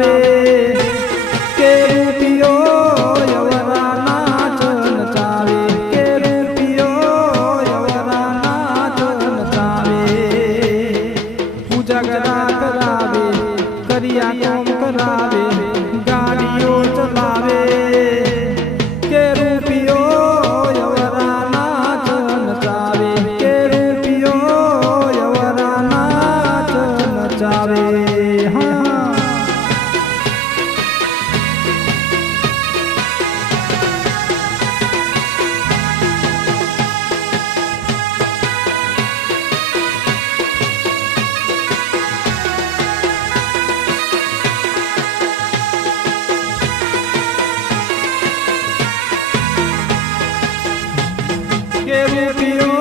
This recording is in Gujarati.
નચાવે કે રૂપિયો યવરા નાચ નચાવે કે રૂપિયો યવરા નાચ નચાવે પૂજા કરાવે કરિયા કોમ કરાવે ગાડીઓ ચલાવે કે રૂપિયો યવરા નાચ નચાવે કે રૂપિયો યવરા નાચ નચાવે que me pidió